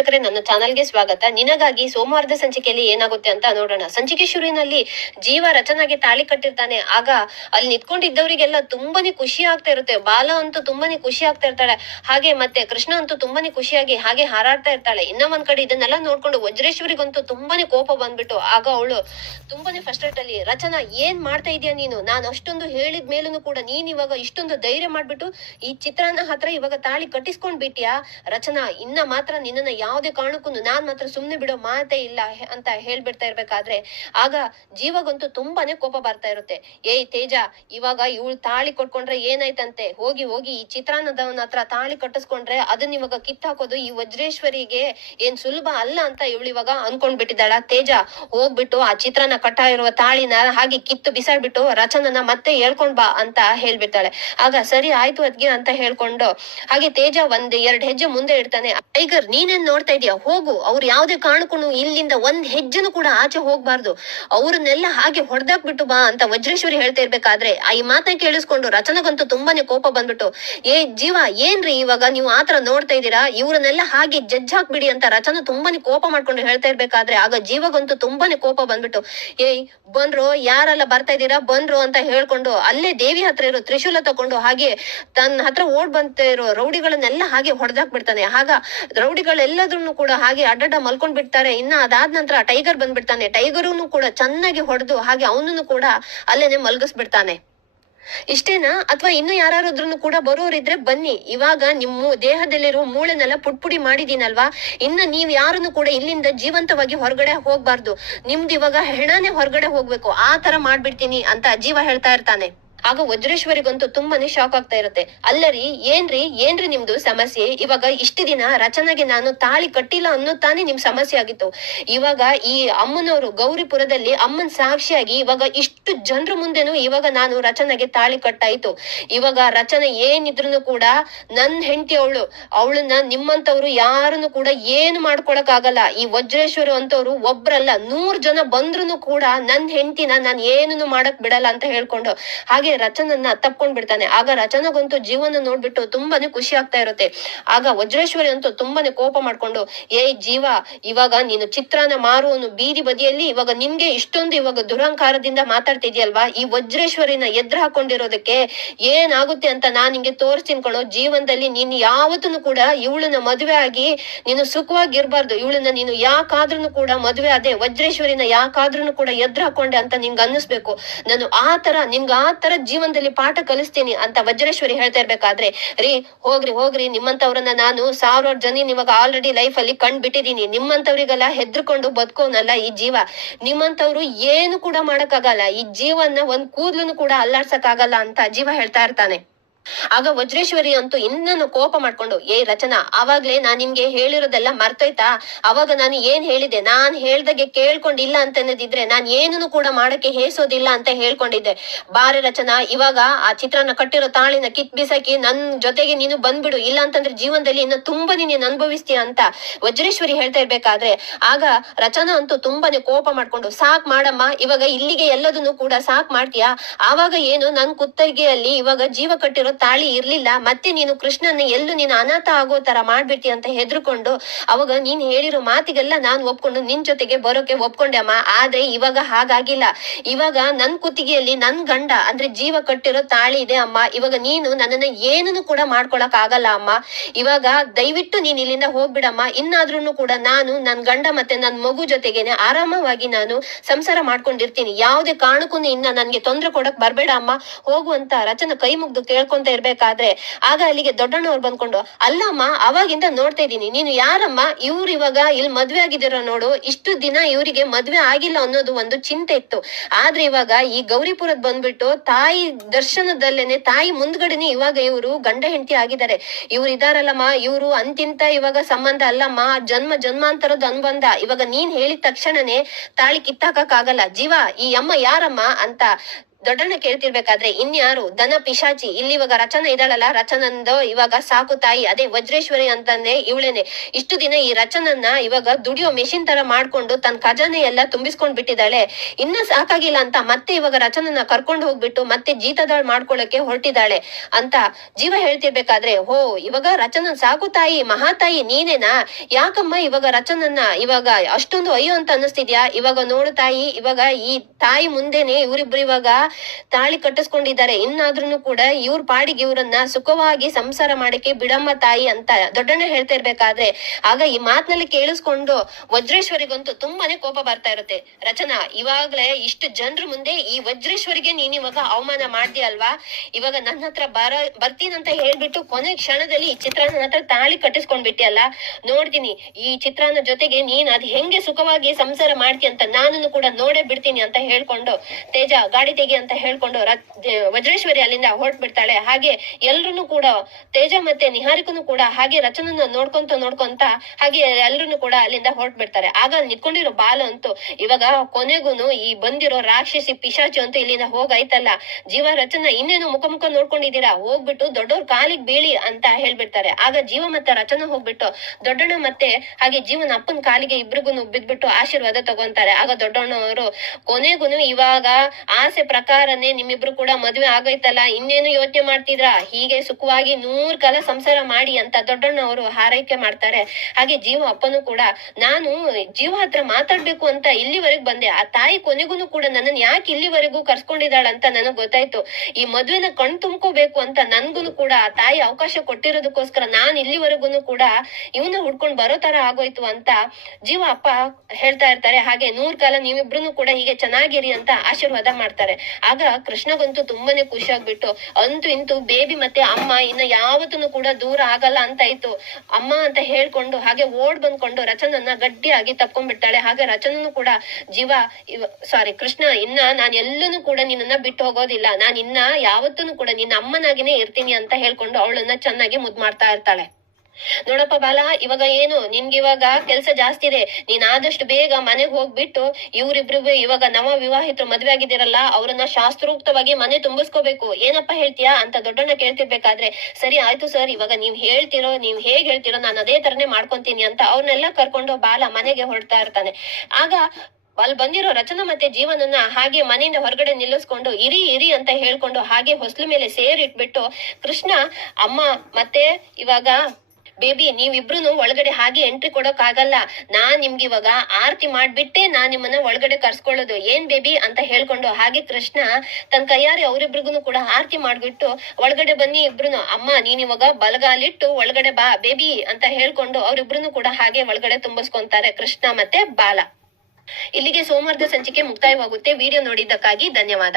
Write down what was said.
ವೀಕ್ಷಕರೇ, ನನ್ನ ಚಾನಲ್ಗೆ ಸ್ವಾಗತ. ನಿನಗಾಗಿ ಸೋಮವಾರದ ಸಂಚಿಕೆಯಲ್ಲಿ ಏನಾಗುತ್ತೆ ಅಂತ ನೋಡೋಣ. ಸಂಚಿಕೆ ಶುರುವಿನಲ್ಲಿ ಜೀವ ರಚನಾಗೆ ತಾಳಿ ಕಟ್ಟಿರ್ತಾನೆ. ಆಗ ಅಲ್ಲಿ ನಿಂತ್ಕೊಂಡಿದ್ದವರಿಗೆಲ್ಲ ತುಂಬಾನೇ ಖುಷಿ ಆಗ್ತಾ ಇರುತ್ತೆ. ಬಾಲ ಅಂತೂ ತುಂಬಾನೇ ಖುಷಿ ಆಗ್ತಾ ಇರ್ತಾಳೆ. ಹಾಗೆ ಮತ್ತೆ ಕೃಷ್ಣ ಅಂತೂ ತುಂಬಾನೇ ಖುಷಿಯಾಗಿ ಹಾಗೆ ಹಾರಾಡ್ತಾ ಇರ್ತಾಳೆ. ಇನ್ನ ಒಂದ್ ಕಡೆ ಇದನ್ನೆಲ್ಲ ನೋಡ್ಕೊಂಡು ವಜ್ರೇಶ್ವರಿಗಂತೂ ತುಂಬಾನೇ ಕೋಪ ಬಂದ್ಬಿಟ್ಟು ಆಗ ಅವಳು ತುಂಬಾನೇ ಫಸ್ಟ್ರೇಟ್ ಅಲ್ಲಿ, ರಚನಾ ಏನ್ ಮಾಡ್ತಾ ಇದೀಯ ನೀನು? ನಾನು ಅಷ್ಟೊಂದು ಹೇಳಿದ ಮೇಲೂ ಕೂಡ ನೀನ್ ಇವಾಗ ಇಷ್ಟೊಂದು ಧೈರ್ಯ ಮಾಡ್ಬಿಟ್ಟು ಈ ಚಿತ್ರಾನ್ನ ಹತ್ರ ಇವಾಗ ತಾಳಿ ಕಟ್ಟಿಸ್ಕೊಂಡ್ ಬಿಟ್ಟಿಯಾ? ರಚನಾ, ಇನ್ನ ಮಾತ್ರ ನಿನ್ನ ಯಾವುದೇ ಕಾರಣಕ್ಕೂ ನಾನ್ ಮಾತ್ರ ಸುಮ್ನೆ ಬಿಡೋ ಮಾತೇ ಇಲ್ಲ ಅಂತ ಹೇಳ್ಬಿಡ್ತಾ ಇರ್ಬೇಕಾದ್ರೆ ಆಗ ಜೀವಗಂತೂ ತುಂಬಾನೇ ಕೋಪ ಬರ್ತಾ ಇರುತ್ತೆ. ಏಯ್ ತೇಜ, ಇವಾಗ ಇವಳು ತಾಳಿ ಕೊಟ್ಕೊಂಡ್ರೆ ಏನಾಯ್ತಂತೆ? ಹೋಗಿ ಹೋಗಿ ಈ ಚಿತ್ರಾನ್ನದವನ ಹತ್ರ ತಾಳಿ ಕಟ್ಟಿಸ್ಕೊಂಡ್ರೆ ಅದನ್ನ ಇವಾಗ ಕಿತ್ತಾಕೋದು ಈ ವಜ್ರೇಶ್ವರಿಗೆ ಏನ್ ಸುಲಭ ಅಲ್ಲ ಅಂತ ಇವಳು ಇವಾಗ ಅನ್ಕೊಂಡ್ಬಿಟ್ಟಿದ್ದಾಳ. ತೇಜ, ಹೋಗ್ಬಿಟ್ಟು ಆ ಚಿತ್ರಾನ್ನ ಕಟ್ಟ ಇರುವ ತಾಳಿನ ಹಾಗೆ ಕಿತ್ತು ಬಿಸಾಡ್ಬಿಟ್ಟು ರಚನನ ಮತ್ತೆ ಹೇಳ್ಕೊಂಡ್ ಬಾ ಅಂತ ಹೇಳ್ಬಿಡ್ತಾಳೆ. ಆಗ ಸರಿ ಆಯ್ತು ಅದ್ಗೆ ಅಂತ ಹೇಳ್ಕೊಂಡು ಹಾಗೆ ತೇಜ ಒಂದ್ ಎರಡ್ ಹೆಜ್ಜೆ ಮುಂದೆ ಇಡ್ತಾನೆ. ಟೈಗರ್, ನೀನೇನ್ ನೋಡ್ತಾ ಇದೀಯ? ಹೋಗು, ಅವ್ರು ಯಾವ್ದೇ ಕಾರಣಕ್ಕೂ ಇಲ್ಲಿಂದ ಒಂದ್ ಹೆಜ್ಜೆನು ಕೂಡ ಆಚೆ ಹೋಗ್ಬಾರ್ದು, ಅವ್ರನ್ನೆಲ್ಲ ಹಾಗೆ ಹೊಡೆದಾಕ್ಬಿಟ್ಟು ಬಾ ಅಂತ ವಜ್ರೇಶ್ವರಿ ಹೇಳ್ತಾ ಇರ್ಬೇಕಾದ್ರೆ ಈ ಮಾತನ್ನ ಕೇಳಿಸ್ಕೊಂಡು ರಚನಗಂತೂ ತುಂಬಾನೇ ಕೋಪ ಬಂದ್ಬಿಟ್ಟು, ಏ ಜೀವ, ಏನ್ರಿ ಇವಾಗ ನೀವು ಆತರ ನೋಡ್ತಾ ಇದೀರಾ? ಇವ್ರನ್ನೆಲ್ಲ ಹಾಗೆ ಜಡ್ಜ್ ಹಾಕ್ಬಿಡಿ ಅಂತ ರಚನ ತುಂಬಾನೇ ಕೋಪ ಮಾಡ್ಕೊಂಡು ಹೇಳ್ತಾ ಇರ್ಬೇಕಾದ್ರೆ ಆಗ ಜೀವಗಂತೂ ತುಂಬಾನೇ ಕೋಪ ಬಂದ್ಬಿಟ್ಟು, ಏಯ್ ಬಂದ್ರು, ಯಾರೆಲ್ಲ ಬರ್ತಾ ಇದೀರಾ ಬಂದ್ರು ಅಂತ ಹೇಳ್ಕೊಂಡು ಅಲ್ಲೇ ದೇವಿ ಹತ್ರ ಇರೋ ತ್ರಿಶೂಲ ತಕೊಂಡು ಹಾಗೆ ತನ್ನ ಹತ್ರ ಓಡ್ ಬಂತ ಇರೋ ರೌಡಿಗಳನ್ನೆಲ್ಲ ಹಾಗೆ ಹೊಡೆದಾಕ್ ಬಿಡ್ತಾನೆ. ಆಗ ರೌಡಿಗಳೆಲ್ಲದ್ರೂ ಕೂಡ ಹಾಗೆ ಅಡ್ಡಡ್ಡ ಮಲ್ಕೊಂಡ್ ಬಿಡ್ತಾರೆ. ಇನ್ನ ಅದಾದ ನಂತರ ಟೈಗರ್ ಬಂದ್ಬಿಡ್ತಾನೆ. ಟೈಗರ್ನು ಕೂಡ ಚೆನ್ನಾಗಿ ಹೊಡೆದು ಹಾಗೆ ಅವನನ್ನು ಕೂಡ ಅಲ್ಲೇನೆ ಮಲ್ಗಿಸ್ಬಿಡ್ತಾನೆ. ಇಷ್ಟೇನಾ ಅಥವಾ ಇನ್ನು ಯಾರಾದ್ರೂ ಕೂಡ ಬರೋರಿದ್ರೆ ಬನ್ನಿ, ಇವಾಗ ನಿಮ್ಮ ದೇಹದಲ್ಲಿರುವ ಮೂಳೆನೆಲ್ಲ ಪುಡಿ ಮಾಡಿದೀನಲ್ವಾ, ಇನ್ನ ನೀವ್ ಯಾರನ್ನು ಕೂಡ ಇಲ್ಲಿಂದ ಜೀವಂತವಾಗಿ ಹೊರಗಡೆ ಹೋಗ್ಬಾರ್ದು, ನಿಮ್ದು ಇವಾಗ ಹೆಣನೇ ಹೊರಗಡೆ ಹೋಗ್ಬೇಕು, ಆ ತರ ಮಾಡ್ಬಿಡ್ತೀನಿ ಅಂತ ಜೀವ ಹೇಳ್ತಾ ಇರ್ತಾನೆ. ಆಗ ವಜ್ರೇಶ್ವರಿಗಂತೂ ತುಂಬಾನೇ ಶಾಕ್ ಆಗ್ತಾ ಇರುತ್ತೆ. ಅಲ್ಲರಿ, ಏನ್ರಿ ನಿಮ್ದು ಸಮಸ್ಯೆ? ಇವಾಗ ಇಷ್ಟು ದಿನ ರಚನೆಗೆ ನಾನು ತಾಳಿ ಕಟ್ಟಿಲ್ಲ ಅನ್ನೋ ತಾನೇ ನಿಮ್ ಸಮಸ್ಯೆ ಆಗಿತ್ತು. ಇವಾಗ ಈ ಅಮ್ಮನವರು ಗೌರಿಪುರದಲ್ಲಿ ಅಮ್ಮನ್ ಸಾಕ್ಷಿಯಾಗಿ ಇವಾಗ ಇಷ್ಟು ಜನರ ಮುಂದೆನೂ ಇವಾಗ ನಾನು ರಚನೆಗೆ ತಾಳಿ ಕಟ್ಟಾಯ್ತು. ಇವಾಗ ರಚನೆ ಏನಿದ್ರು ಕೂಡ ನನ್ ಹೆಂಡತಿ ಅವಳನ್ನ ನಿಮ್ಮಂತವ್ರು ಯಾರನ್ನು ಕೂಡ ಏನು ಮಾಡ್ಕೊಳಕ್ ಆಗಲ್ಲ. ಈ ವಜ್ರೇಶ್ವರಿ ಅಂತವ್ರು ಒಬ್ರಲ್ಲ 100 ಜನ ಬಂದ್ರು ಕೂಡ ನನ್ ಹೆಂಡತಿನ ನಾನ್ ಏನನ್ನು ಮಾಡಕ್ ಬಿಡಲ್ಲ ಅಂತ ಹೇಳ್ಕೊಂಡು ಹಾಗೆ ರಚನನ್ನ ತಪ್ಕೊಂಡ್ ಬಿಡ್ತಾನೆ. ಆಗ ರಚನಗಂತೂ ಜೀವನ ನೋಡ್ಬಿಟ್ಟು ತುಂಬಾನೇ ಖುಷಿ ಆಗ್ತಾ ಇರುತ್ತೆ. ಆಗ ವಜ್ರೇಶ್ವರಿ ಅಂತೂ ತುಂಬಾನೇ ಕೋಪ ಮಾಡ್ಕೊಂಡು, ಏಯ್ ಜೀವ, ಇವಾಗ ನೀನು ಚಿತ್ರಾನ್ನ ಮಾರುವನು ಬೀದಿ ಬದಿಯಲ್ಲಿ ಇವಾಗ ನಿಮ್ಗೆ ಇಷ್ಟೊಂದು ಇವಾಗ ದುರಹಂಕಾರದಿಂದ ಮಾತಾಡ್ತಿದ್ಯಲ್ವಾ, ಈ ವಜ್ರೇಶ್ವರಿನ ಎದುರು ಹಾಕೊಂಡಿರೋದಕ್ಕೆ ಏನಾಗುತ್ತೆ ಅಂತ ನಾನ್ ನಿಂಗೆ ತೋರಿಸ್ತೀನಿ ಕಣೋ. ಜೀವನದಲ್ಲಿ ನೀನ್ ಯಾವತ್ತೂ ಕೂಡ ಇವಳನ್ನ ಮದುವೆ ಆಗಿ ನೀನು ಸುಖವಾಗಿರ್ಬಾರ್ದು. ಇವಳನ್ನ ನೀನು ಯಾಕಾದ್ರೂ ಕೂಡ ಮದುವೆ ಆದೆ, ವಜ್ರೇಶ್ವರಿನ ಯಾಕಾದ್ರೂ ಕೂಡ ಎದುರು ಹಾಕೊಂಡೆ ಅಂತ ನಿಂಗೆ ಅನ್ನಿಸ್ಬೇಕು. ನಾನು ನಿಮ್ಗೆ ಆ ತರ ಜೀವನದಲ್ಲಿ ಪಾಠ ಕಲಿಸ್ತೀನಿ ಅಂತ ವಜ್ರೇಶ್ವರಿ ಹೇಳ್ತಾ ಇರ್ಬೇಕಾದ್ರೆ, ಹೋಗ್ರಿ ನಿಮ್ಮಂತವ್ರನ್ನ ನಾನು 1000 ಜನ ಇವಾಗ ಆಲ್ರೆಡಿ ಲೈಫ್ ಅಲ್ಲಿ ಕಂಡ್ ಬಿಟ್ಟಿದೀನಿ. ನಿಮ್ಮಂತವ್ರಿಗೆಲ್ಲ ಹೆದ್ರಕೊಂಡು ಬದುಕೋನಲ್ಲ ಈ ಜೀವ. ನಿಮ್ಮಂತವ್ರು ಏನು ಕೂಡ ಮಾಡಕ್ಕಾಗಲ್ಲ, ಈ ಜೀವನ ಒಂದ್ ಕೂದ್ಲನ್ನು ಕೂಡ ಅಲ್ಲಾಡ್ಸಕ್ ಆಗಲ್ಲ ಅಂತ ಜೀವ ಹೇಳ್ತಾ ಇರ್ತಾನೆ. ಆಗ ವಜ್ರೇಶ್ವರಿ ಅಂತೂ ಇನ್ನೂ ಕೋಪ ಮಾಡ್ಕೊಂಡು, ಏ ರಚನಾ, ಅವಾಗ್ಲೇ ನಾನ್ ನಿಮ್ಗೆ ಹೇಳಿರೋದೆಲ್ಲ ಮರ್ತೋಯ್ತಾ? ಅವಾಗ ನಾನು ಏನ್ ಹೇಳಿದೆ? ನಾನ್ ಹೇಳ್ದಾಗೆ ಕೇಳ್ಕೊಂಡಿಲ್ಲ ಅಂತ ಅನ್ನೋದಿದ್ರೆ ನಾನ್ ಏನನ್ನು ಕೂಡ ಮಾಡಕ್ಕೆ ಹೇಸೋದಿಲ್ಲ ಅಂತ ಹೇಳ್ಕೊಂಡಿದ್ದೆ. ಬಾರೆ ರಚನಾ, ಇವಾಗ ಆ ಚಿತ್ರಾನ್ನ ಕಟ್ಟಿರೋ ತಾಳಿನ ಕಿತ್ ಬಿಸಾಕಿ ನನ್ ಜೊತೆಗೆ ನೀನು ಬಂದ್ಬಿಡು, ಇಲ್ಲ ಅಂತಂದ್ರೆ ಜೀವನದಲ್ಲಿ ಇನ್ನು ತುಂಬಾನೇ ನೀನ್ ಅನುಭವಿಸ್ತೀಯ ಅಂತ ವಜ್ರೇಶ್ವರಿ ಹೇಳ್ತಾ ಇರ್ಬೇಕಾದ್ರೆ ಆಗ ರಚನಾ ಅಂತೂ ತುಂಬಾನೇ ಕೋಪ ಮಾಡ್ಕೊಂಡು, ಸಾಕ್ ಮಾಡಮ್ಮ, ಇವಾಗ ಇಲ್ಲಿಗೆ ಎಲ್ಲದನ್ನು ಕೂಡ ಸಾಕ್ ಮಾಡ್ತೀಯಾ? ಆವಾಗ ಏನು ನನ್ ಕುತ್ತಗಿಯಲ್ಲಿ ಇವಾಗ ಜೀವ ಕಟ್ಟಿರೋ ತಾಳಿ ಇರ್ಲಿಲ್ಲ, ಮತ್ತೆ ನೀನು ಕೃಷ್ಣನ ಎಲ್ಲೂ ನೀನು ಅನಾಥ ಆಗೋ ತರ ಮಾಡ್ಬಿಡ್ತಿ ಅಂತ ಹೆದರ್ಕೊಂಡು ಅವಾಗ ನೀನ್ ಹೇಳಿರೋ ಮಾತಿಗೆಲ್ಲ ನಾನ್ ಒಪ್ಕೊಂಡು ನಿನ್ ಜೊತೆಗೆ ಬರೋಕೆ ಒಪ್ಕೊಂಡೆ ಅಮ್ಮ. ಆದ್ರೆ ಇವಾಗ ಹಾಗಾಗಿಲ್ಲ. ಇವಾಗ ನನ್ ಕುತ್ತಿಗೆಯಲ್ಲಿ ನನ್ ಗಂಡ ಅಂದ್ರೆ ಜೀವ ಕಟ್ಟಿರೋ ತಾಳಿ ಇದೆ ಅಮ್ಮ. ಇವಾಗ ನೀನು ನನ್ನನ್ನ ಏನನ್ನು ಕೂಡ ಮಾಡ್ಕೊಳಕ್ ಆಗಲ್ಲ ಅಮ್ಮ. ಇವಾಗ ದಯವಿಟ್ಟು ನೀನ್ ಇಲ್ಲಿಂದ ಹೋಗ್ಬಿಡಮ್ಮ. ಇನ್ನಾದ್ರೂ ಕೂಡ ನಾನು ನನ್ ಗಂಡ ಮತ್ತೆ ನನ್ ಮಗು ಜೊತೆಗೇನೆ ಆರಾಮವಾಗಿ ನಾನು ಸಂಸಾರ ಮಾಡ್ಕೊಂಡಿರ್ತೀನಿ. ಯಾವ್ದೇ ಕಾರಣಕ್ಕೂ ಇನ್ನ ನನ್ಗೆ ತೊಂದ್ರೆ ಕೊಡಕ್ ಬರ್ಬೇಡ ಅಮ್ಮ, ಹೋಗು ಅಂತ ರಚನ ಕೈ ಮುಗ್ದು ಕೇಳ್ಕೊಂತ ಇರ್ಬೇಕಾದ್ರೆ ಆಗ ಅಲ್ಲಿಗೆ ದೊಡ್ಡಣ್ಣವ್ರು ಬಂದ್ಕೊಂಡು, ಅಲ್ಲಮ್ಮ, ಅವಾಗಿಂದ ನೋಡ್ತಾ ಇದೀನಿ, ನೀನು ಯಾರಮ್ಮ? ಇವ್ರು ಇವಾಗ ಇಲ್ಲಿ ಮದ್ವೆ ಆಗಿದಿರೋ ನೋಡು, ಇಷ್ಟು ದಿನ ಇವರಿಗೆ ಮದ್ವೆ ಆಗಿಲ್ಲ ಅನ್ನೋದು ಒಂದು ಚಿಂತೆ ಇತ್ತು. ಆದ್ರೆ ಇವಾಗ ಈ ಗೌರಿಪುರದ್ ಬಂದ್ಬಿಟ್ಟು ತಾಯಿ ದರ್ಶನದಲ್ಲೇನೆ ತಾಯಿ ಮುಂದ್ಗಡೆನೆ ಇವಾಗ ಇವರು ಗಂಡ ಹೆಂಡತಿ ಆಗಿದ್ದಾರೆ. ಇವ್ರು ಇದಾರಲ್ಲಮ್ಮ, ಇವ್ರು ಅಂತಿಂತ ಇವಾಗ ಸಂಬಂಧ ಅಲ್ಲಮ್ಮ, ಜನ್ಮಾಂತರದ ಅನುಬಂಧ. ಇವಾಗ ನೀನ್ ಹೇಳಿದ ತಕ್ಷಣನೇ ತಾಳಿ ಕಿತ್ತಾಕಕ್ ಆಗಲ್ಲ. ಜೀವ, ಈ ಅಮ್ಮ ಯಾರಮ್ಮ ಅಂತ ದೊಡ್ಡಣ್ಣ ಕೇಳ್ತಿರ್ಬೇಕಾದ್ರೆ ಇನ್ಯಾರು ದನ ಪಿಶಾಚಿ ಇಲ್ಲಿ ಇವಾಗ ರಚನ ಇದ್ದಾಳಲ್ಲ, ರಚನಂದು ಇವಾಗ ಸಾಕು ತಾಯಿ ಅದೇ ವಜ್ರೇಶ್ವರಿ ಅಂತಂದ್ರೆ ಇವಳೇನೆ. ಇಷ್ಟು ದಿನ ಈ ರಚನನ್ನ ಇವಾಗ ದುಡಿಯೋ ಮೆಷಿನ್ ತರ ಮಾಡ್ಕೊಂಡು ತನ್ನ ಖಜಾನೆ ಎಲ್ಲ ತುಂಬಿಸ್ಕೊಂಡ್ ಬಿಟ್ಟಿದ್ದಾಳೆ. ಇನ್ನ ಸಾಕಾಗಿಲ್ಲ ಅಂತ ಮತ್ತೆ ಇವಾಗ ರಚನನ್ನ ಕರ್ಕೊಂಡು ಹೋಗ್ಬಿಟ್ಟು ಮತ್ತೆ ಜೀತದಾಳ್ ಮಾಡ್ಕೊಳಕ್ಕೆ ಹೊರಟಿದ್ದಾಳೆ ಅಂತ ಜೀವ ಹೇಳ್ತಿರ್ಬೇಕಾದ್ರೆ, ಹೋ ಇವಾಗ ರಚನನ್ ಸಾಕು ತಾಯಿ ಮಹಾತಾಯಿ ನೀನೇನಾ? ಯಾಕಮ್ಮ ಇವಾಗ ರಚನನ್ನ ಇವಾಗ ಅಷ್ಟೊಂದು ಅಯ್ಯೋ ಅಂತ ಅನ್ನಿಸ್ತಿದ್ಯಾ? ಇವಾಗ ನೋಡು ತಾಯಿ, ಇವಾಗ ಈ ತಾಯಿ ಮುಂದೆನೆ ಇವರಿಬ್ರು ಇವಾಗ ತಾಳಿ ಕಟ್ಟಿಸ್ಕೊಂಡಿದ್ದಾರೆ. ಇನ್ನಾದ್ರೂ ಕೂಡ ಇವ್ರ ಪಾಡಿಗೆ ಇವ್ರನ್ನ ಸುಖವಾಗಿ ಸಂಸಾರ ಮಾಡಕ್ಕೆ ಬಿಡಮ್ಮ ತಾಯಿ ಅಂತ ದೊಡ್ಡಣ್ಣ ಹೇಳ್ತಾ ಇರ್ಬೇಕಾದ್ರೆ, ಆಗ ಈ ಮಾತಿನಲ್ಲಿ ಕೇಳಿಸ್ಕೊಂಡು ವಜ್ರೇಶ್ವರಿಗಂತೂ ತುಂಬಾನೇ ಕೋಪ ಬರ್ತಾ ಇರುತ್ತೆ. ರಚನಾ, ಇವಾಗ್ಲೇ ಇಷ್ಟು ಜನರ ಮುಂದೆ ಈ ವಜ್ರೇಶ್ವರಿಗೆ ನೀನ್ ಇವಾಗ ಅವಮಾನ ಮಾಡ್ದಿ ಅಲ್ವಾ? ಇವಾಗ ನನ್ನ ಹತ್ರ ಬರ್ತೀನಂತ ಹೇಳ್ಬಿಟ್ಟು ಕೊನೆ ಕ್ಷಣದಲ್ಲಿ ಈ ಚಿತ್ರಾನ್ನ ಹತ್ರ ತಾಳಿ ಕಟ್ಟಿಸ್ಕೊಂಡ್ಬಿಟ್ಟಿ ಅಲ್ಲ, ನೋಡ್ತೀನಿ ಈ ಚಿತ್ರಾನ್ನ ಜೊತೆಗೆ ನೀನ್ ಅದ್ ಹೆಂಗೆ ಸುಖವಾಗಿ ಸಂಸಾರ ಮಾಡ್ತಿ ಅಂತ ನಾನು ಕೂಡ ನೋಡೇ ಬಿಡ್ತೀನಿ ಅಂತ ಹೇಳ್ಕೊಂಡು ತೇಜ ಗಾಡಿ ತೆಗಿ ಅಂತ ಹೇಳ್ಕೊಂಡು ವಜ್ರೇಶ್ವರಿ ಅಲ್ಲಿಂದ ಹೊರಟ್ ಬಿಡ್ತಾಳೆ. ಹಾಗೆ ಎಲ್ರು ಕೂಡ ತೇಜ ಮತ್ತೆ ನಿಹಾರಿಕನು ಕೂಡ ಹಾಗೆ ರಚನನ್ನ ನೋಡ್ಕೊಂತ ಹಾಗೆ ಎಲ್ರು ಕೂಡ ಅಲ್ಲಿಂದ ಹೊರಟ್ ಬಿಡ್ತಾರೆ. ಆಗ ನಿಂತ್ಕೊಂಡಿರೋ ಬಾಲ ಅಂತೂ ಇವಾಗ ಕೊನೆಗೂನು ಈ ಬಂದಿರೋ ರಾಕ್ಷಸಿ ಪಿಶಾಚಿ ಅಂತೂ ಇಲ್ಲಿಂದ ಹೋಗಾಯ್ತಲ್ಲ, ಜೀವ ರಚನ ಇನ್ನೇನು ಮುಖ ನೋಡ್ಕೊಂಡಿದ್ದೀರಾ, ಹೋಗ್ಬಿಟ್ಟು ದೊಡ್ಡವ್ರ ಕಾಲಿಗೆ ಬೀಳಿ ಅಂತ ಹೇಳ್ಬಿಡ್ತಾರೆ. ಆಗ ಜೀವ ಮತ್ತೆ ರಚನ ಹೋಗ್ಬಿಟ್ಟು ದೊಡ್ಡಣ್ಣ ಮತ್ತೆ ಹಾಗೆ ಜೀವನ ಅಪ್ಪನ ಕಾಲಿಗೆ ಇಬ್ರಿಗೂನು ಬಿದ್ಬಿಟ್ಟು ಆಶೀರ್ವಾದ ತಗೊಂತಾರೆ. ಆಗ ದೊಡ್ಡಣ್ಣವರು ಕೊನೆಗೂನು ಇವಾಗ ಆಸೆ ಪ್ರಕಾರನೇ ನಿಮ್ಮಿಬ್ರು ಕೂಡ ಮದ್ವೆ ಆಗೈತಲ್ಲ, ಇನ್ನೇನು ಯೋಚನೆ ಮಾಡ್ತಿದ್ರ, ಹೀಗೆ ಸುಖವಾಗಿ 100 ಕಾಲ ಸಂಸಾರ ಮಾಡಿ ಅಂತ ದೊಡ್ಡಣ್ಣ ಅವರು ಹಾರೈಕೆ ಮಾಡ್ತಾರೆ. ಹಾಗೆ ಜೀವ ಅಪ್ಪನು ಕೂಡ ನಾನು ಜೀವ ಹತ್ರ ಮಾತಾಡ್ಬೇಕು ಅಂತ ಇಲ್ಲಿವರೆಗೂ ಬಂದೆ, ಆ ತಾಯಿ ಕೊನೆಗೂ ಕೂಡ ನನ್ನನ್ನು ಯಾಕೆ ಇಲ್ಲಿವರೆಗೂ ಕರ್ಸ್ಕೊಂಡಿದ್ದಾಳಂತ ನನಗ್ ಗೊತ್ತಾಯ್ತು. ಈ ಮದ್ವೆನ ಕಣ್ ತುಂಬ್ಕೋಬೇಕು ಅಂತ ನನ್ಗೂ ಕೂಡ ಆ ತಾಯಿ ಅವಕಾಶ ಕೊಟ್ಟಿರೋದಕ್ಕೋಸ್ಕರ ನಾನ್ ಇಲ್ಲಿವರೆಗೂ ಕೂಡ ಇವನ್ನ ಹುಡ್ಕೊಂಡ್ ಬರೋ ತರ ಆಗೋಯ್ತು ಅಂತ ಜೀವ ಅಪ್ಪ ಹೇಳ್ತಾ ಇರ್ತಾರೆ. ಹಾಗೆ 100 ಕಾಲ ನೀವಿಬ್ರು ಕೂಡ ಹೀಗೆ ಚೆನ್ನಾಗಿರಿ ಅಂತ ಆಶೀರ್ವಾದ ಮಾಡ್ತಾರೆ. ಆಗ ಕೃಷ್ಣಗಂತೂ ತುಂಬಾನೇ ಖುಷಿ ಆಗ್ಬಿಟ್ಟು ಅಂತೂ ಇಂತೂ ಬೇಬಿ ಮತ್ತೆ ಅಮ್ಮ ಇನ್ನ ಯಾವತ್ತೂ ಕೂಡ ದೂರ ಆಗಲ್ಲ ಅಂತ ಆಯ್ತು ಅಮ್ಮ ಅಂತ ಹೇಳ್ಕೊಂಡು ಹಾಗೆ ಓಡ್ ಬಂದ್ಕೊಂಡು ರಚನನ್ನ ಗಟ್ಟಿಯಾಗಿ ತಕ್ಕೊಂಡ್ಬಿಡ್ತಾಳೆ. ಹಾಗೆ ರಚನನು ಕೂಡ ಜೀವ ಕೃಷ್ಣ ಇನ್ನ ನಾನ್ ಎಲ್ಲೂ ಕೂಡ ನಿನ್ನನ್ನ ಬಿಟ್ಟು ಹೋಗೋದಿಲ್ಲ, ನಾನ್ ಇನ್ನ ಯಾವತ್ತೂ ಕೂಡ ನಿನ್ನ ಅಮ್ಮನಾಗಿನೇ ಇರ್ತೀನಿ ಅಂತ ಹೇಳ್ಕೊಂಡು ಅವಳನ್ನ ಚೆನ್ನಾಗಿ ಮುದ್ ಮಾಡ್ತಾ ಇರ್ತಾಳೆ. ನೋಡಪ್ಪ ಬಾಲ, ಇವಾಗ ಏನು ನಿನ್ಗಿವಾಗ ಕೆಲ್ಸ ಜಾಸ್ತಿ ಇದೆ, ನೀನ್ ಆದಷ್ಟು ಬೇಗ ಮನೆಗ್ ಹೋಗ್ಬಿಟ್ಟು ಇವ್ರಿಬ್ರಿಗೂ ಇವಾಗ ನವ ವಿವಾಹಿತರು ಮದ್ವೆ ಆಗಿದ್ದೀರಲ್ಲ ಅವ್ರನ್ನ ಶಾಸ್ತ್ರೋಕ್ತವಾಗಿ ಮನೆ ತುಂಬಿಸ್ಕೋಬೇಕು, ಏನಪ್ಪಾ ಹೇಳ್ತೀಯಾ ಅಂತ ದೊಡ್ಡಣ್ಣ ಕೇಳ್ತಿರ್ಬೇಕಾದ್ರೆ, ಸರಿ ಆಯ್ತು ಸರ್, ಇವಾಗ ನೀವ್ ಹೇಗ್ ಹೇಳ್ತಿರೋ ನಾನು ಅದೇ ತರನೇ ಮಾಡ್ಕೊಂತೀನಿ ಅಂತ ಅವ್ರನ್ನೆಲ್ಲ ಕರ್ಕೊಂಡು ಬಾಲ ಮನೆಗೆ ಹೊರಡ್ತಾ ಇರ್ತಾನೆ. ಆಗ ಅಲ್ಲಿ ಬಂದಿರೋ ರಚನಾ ಮತ್ತೆ ಜೀವನನ್ನ ಹಾಗೆ ಮನೆಯಿಂದ ಹೊರಗಡೆ ನಿಲ್ಲಿಸ್ಕೊಂಡು ಇರಿ ಅಂತ ಹೇಳ್ಕೊಂಡು ಹಾಗೆ ಹೊಸ್ಲು ಮೇಲೆ ಸೇರಿಟ್ಬಿಟ್ಟು ಕೃಷ್ಣ ಅಮ್ಮ ಮತ್ತೆ ಇವಾಗ ಬೇಬಿ ನೀವಿಬ್ರು ಒಳಗಡೆ ಹಾಗೆ ಎಂಟ್ರಿ ಕೊಡೋಕ್ ಆಗಲ್ಲ, ನಾನ್ ನಿಮ್ಗೆ ಇವಾಗ ಆರತಿ ಮಾಡ್ಬಿಟ್ಟೆ ನಾನ್ ನಿಮ್ಮನ್ನ ಒಳಗಡೆ ಕರ್ಸ್ಕೊಳ್ಳೋದು, ಏನ್ ಬೇಬಿ ಅಂತ ಹೇಳ್ಕೊಂಡು ಹಾಗೆ ಕೃಷ್ಣ ತನ್ ಕೈಯಾರೆ ಅವ್ರಿಬ್ರಿಗೂ ಕೂಡ ಆರತಿ ಮಾಡ್ಬಿಟ್ಟು ಒಳಗಡೆ ಬನ್ನಿ ಇಬ್ರು, ಅಮ್ಮ ನೀನ್ ಇವಾಗ ಬಲಗಾಲಿಟ್ಟು ಒಳಗಡೆ ಬಾ ಬೇಬಿ ಅಂತ ಹೇಳ್ಕೊಂಡು ಅವ್ರಿಬ್ರು ಕೂಡ ಹಾಗೆ ಒಳಗಡೆ ತುಂಬಿಸ್ಕೊಂತಾರೆ ಕೃಷ್ಣ ಮತ್ತೆ ಬಾಲ. ಇಲ್ಲಿಗೆ ಸೋಮವಾರದ ಸಂಚಿಕೆ ಮುಕ್ತಾಯವಾಗುತ್ತೆ. ವಿಡಿಯೋ ನೋಡಿದ್ದಕ್ಕಾಗಿ ಧನ್ಯವಾದ.